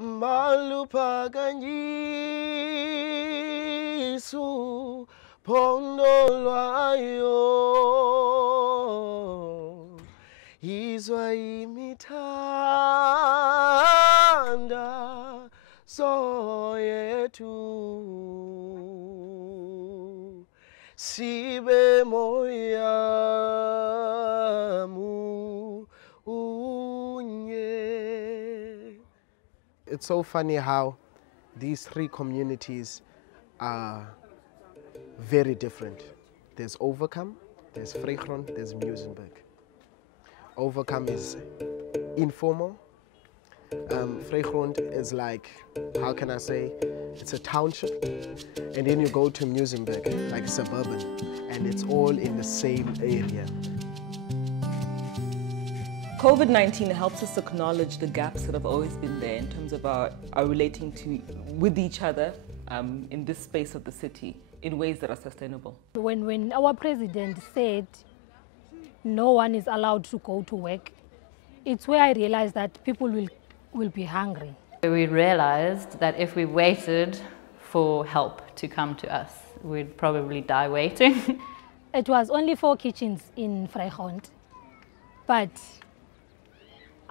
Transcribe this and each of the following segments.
Malupakanyisu pondolwayo izwa imithanda soyetu sibe moyamu unye. It's so funny how these three communities are very different. There's Overcome, there's Vrygrond, there's Muizenberg. Overcome is informal. Vrygrond is like, how can I say, it's a township. And then you go to Muizenberg, like suburban, and it's all in the same area. COVID-19 helps us acknowledge the gaps that have always been there in terms of our relating with each other in this space of the city in ways that are sustainable. When our president said no one is allowed to go to work, it's where I realized that people will be hungry. We realized that if we waited for help to come to us, we'd probably die waiting. It was only 4 kitchens in Vrygrond, but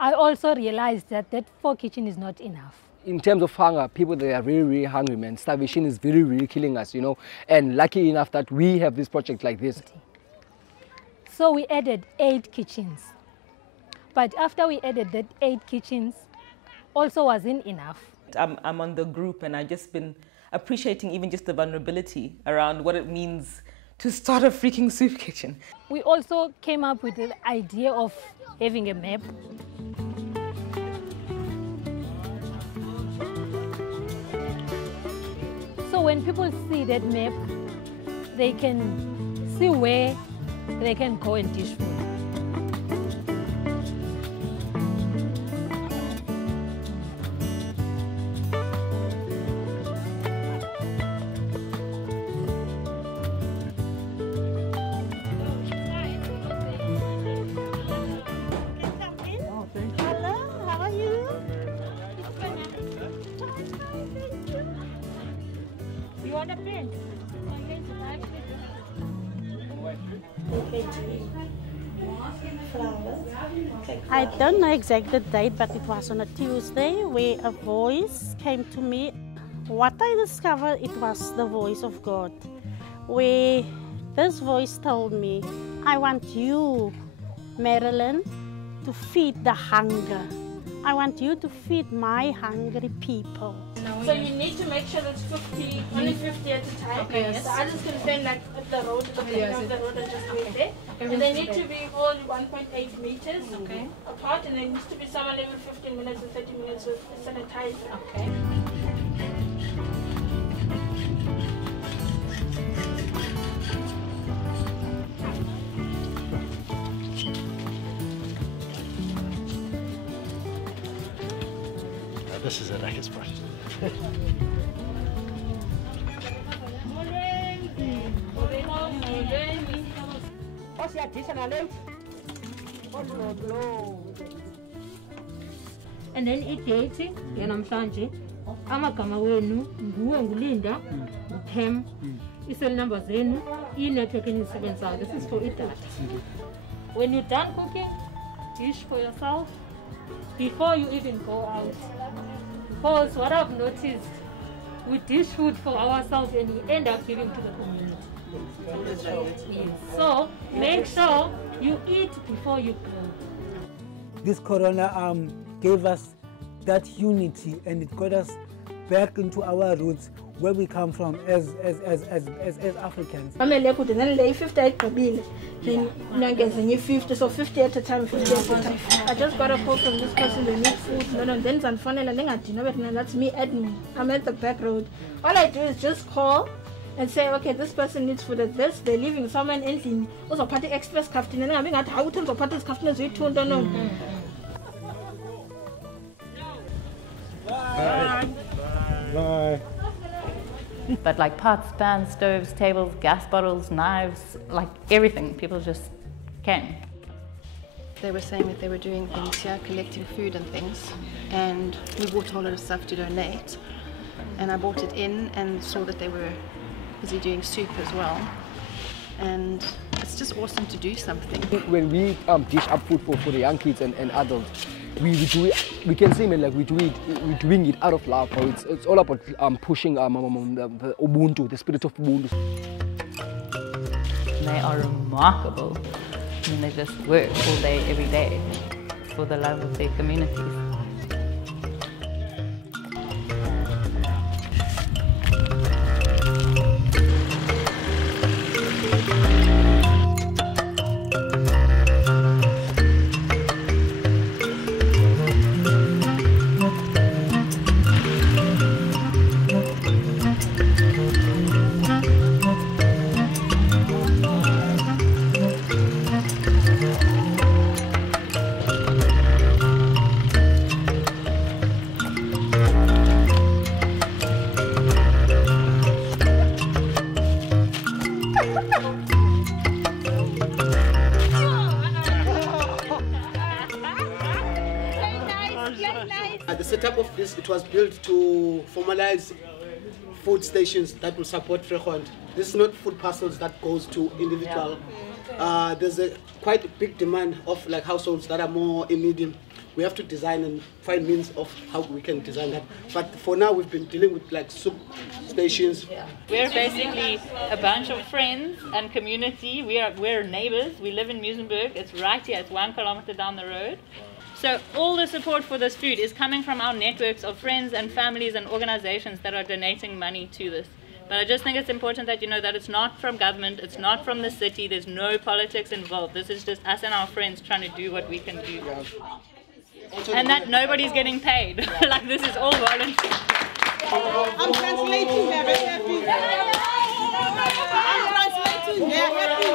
I also realized that 4 kitchens is not enough. In terms of hunger, people, they are really, really hungry, man. Starvation is really, really killing us, you know. And lucky enough that we have this project like this. So we added 8 kitchens. But after we added that 8 kitchens, also wasn't enough. I'm on the group and I've just been appreciating even just the vulnerability around what it means to start a freaking soup kitchen. We also came up with the idea of having a map. So when people see that map, they can see where they can go and dish food. You want a pen? I don't know exact the date, but it was on a Tuesday where a voice came to me. What I discovered, it was the voice of God, where this voice told me, I want you, Marilyn, to feed the hunger. I want you to feed my hungry people. So you need to make sure that's 50, only 50 at a time. Okay, yes. The others can stand like at the road, the of the road and just wait there. And they need to be all 1.8 meters apart, and there needs to be someone every 15 minutes and 30 minutes with a sanitizer. Okay. This is a racket spot. And then idate yanamhlanje amagama wenu nguwe nguLinda nguPam i-cell number zenu i-network enisebenzayo. This is for data. When you're done cooking, dish for yourself before you even go out. Because what I've noticed, we dish food for ourselves and we end up giving to the community. So make sure you eat before you go. This corona gave us that unity, and it got us back into our roots, where we come from as Africans. I'm a leopard and then lay 58 per bill. Then 50, so 50 at a time, 50 at a time. I just got a call from this person, they need food. No, then some funny, and that's me admin. I'm at the back road. All I do is just call and say, okay, this person needs food at this, they're leaving someone anything. Also, party express captain, and I'm being at how to party captain as we don't know. Bye. Bye. But like pots, pans, stoves, tables, gas bottles, knives, like everything, people just came. They were saying that they were doing things here, collecting food and things, and we bought a whole lot of stuff to donate, and I bought it in and saw that they were busy doing soup as well, and it's just awesome to do something. When we dish up food for the young kids and adults, we do it, we can say, man, like we're doing it out of love. It's all about pushing the Ubuntu, the spirit of Ubuntu. They are remarkable, and they just work all day, every day, for the love of their communities. The setup of this, it was built to formalize food stations that will support Frekhond. This is not food parcels that goes to individual. There's a quite big demand of like households that are more in need. We have to design and find means of how we can design that. But for now, we've been dealing with like soup stations. We're basically a bunch of friends and community. We're neighbors. We live in Muizenberg. It's right here. It's 1 kilometer down the road. So all the support for this food is coming from our networks of friends and families and organizations that are donating money to this. But I just think it's important that you know that it's not from government, it's not from the city, there's no politics involved. This is just us and our friends trying to do what we can do. And that nobody's getting paid. Like this is all voluntary. I'm translating, they're very happy. I'm translating, they're happy.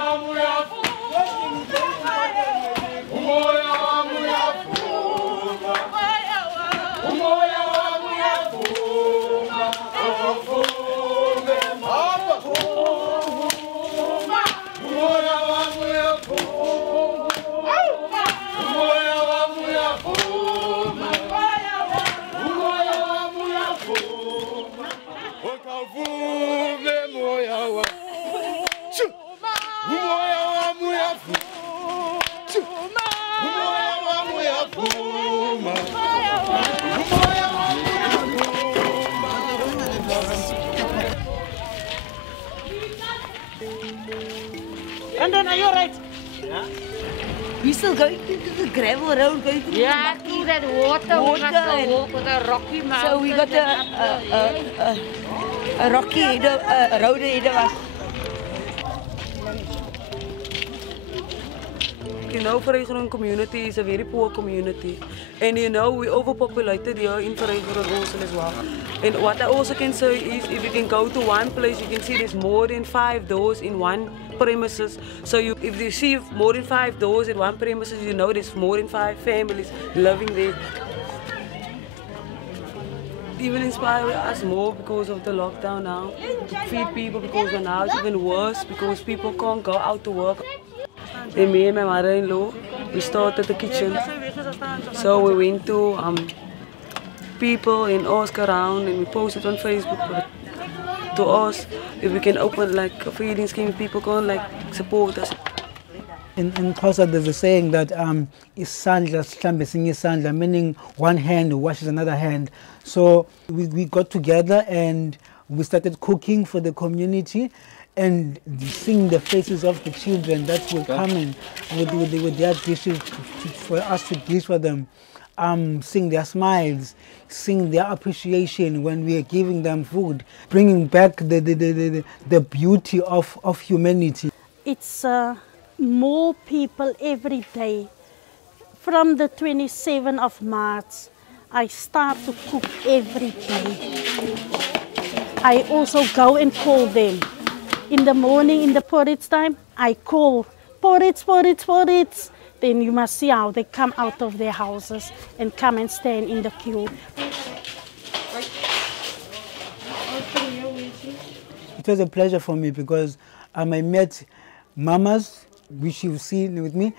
And then are you alright? Yeah. We still going to the gravel road, going to yeah, through that water. We must walk with a rocky mountain. So we got a rocky road ahead of us. You know, Vereeniging community is a very poor community. And you know, we overpopulated here in Vereeniging also as well. And what I also can say is, if you can go to one place, you can see there's more than 5 doors in one premises. So if you see more than 5 doors in one premises, you know there's more than 5 families living there. Even inspire us more because of the lockdown now, to feed people, because now it's even worse because people can't go out to work. Then me and my mother-in-law, we started the kitchen. So we went to people and asked around, and we posted on Facebook to ask if we can open like a feeding scheme, people can like support us. In Xhosa there's a saying that isandla sihlambe esinye isandla, meaning one hand washes another hand. So we got together and we started cooking for the community and seeing the faces of the children that were coming with their dishes for us to dish for them. Seeing their smiles, seeing their appreciation when we are giving them food, bringing back the beauty of humanity. It's more people every day. From the 27th of March, I start to cook every day. I also go and call them. In the morning, in the porridge time, I call, porridge, porridge, porridge. Then you must see how they come out of their houses and come and stand in the queue. It was a pleasure for me because I met mamas, which you've seen with me,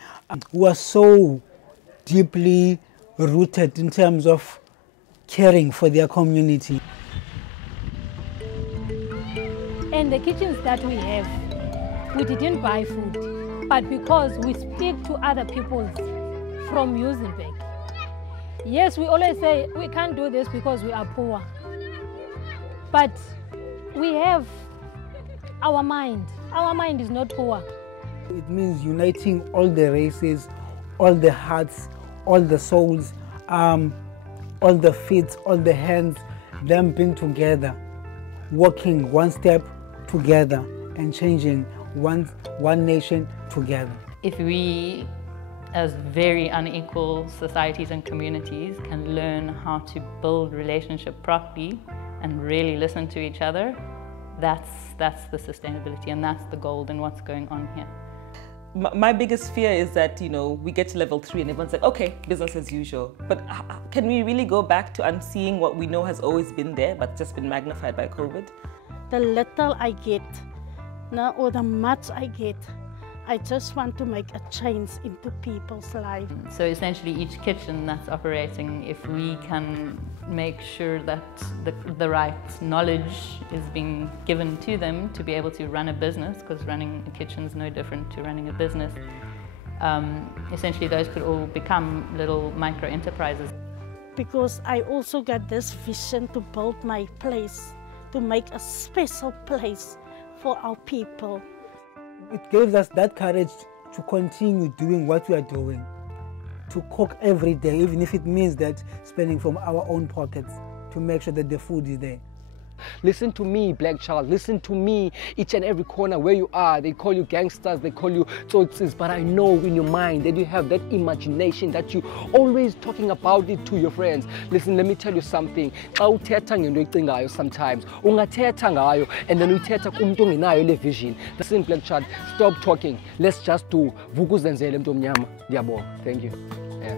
who are so deeply rooted in terms of caring for their community. And the kitchens that we have, we didn't buy food, but because we speak to other people from Muizenberg. Yes, we always say we can't do this because we are poor, but we have our mind. Our mind is not poor. It means uniting all the races, all the hearts, all the souls, all the feet, all the hands, them being together, walking one step together and changing one nation together. If we, as very unequal societies and communities, can learn how to build relationship properly and really listen to each other, that's the sustainability, and that's the gold in what's going on here. My biggest fear is that, you know, we get to level 3 and everyone's like, okay, business as usual. But can we really go back to unseeing what we know has always been there, but just been magnified by COVID? The little I get, or the much I get, I just want to make a change into people's lives. So essentially each kitchen that's operating, if we can make sure that the right knowledge is being given to them to be able to run a business, because running a kitchen is no different to running a business, essentially those could all become little micro enterprises. Because I also got this vision to build my place, to make a special place for our people. It gives us that courage to continue doing what we are doing, to cook every day, even if it means that spending from our own pockets to make sure that the food is there. Listen to me, black child. Listen to me. Each and every corner where you are, they call you gangsters, they call you tsotsis, but I know in your mind that you have that imagination that you always talking about it to your friends. Listen, let me tell you something. Sometimes and then we vision. Listen, black child, stop talking. Let's just do. Thank you. Yeah.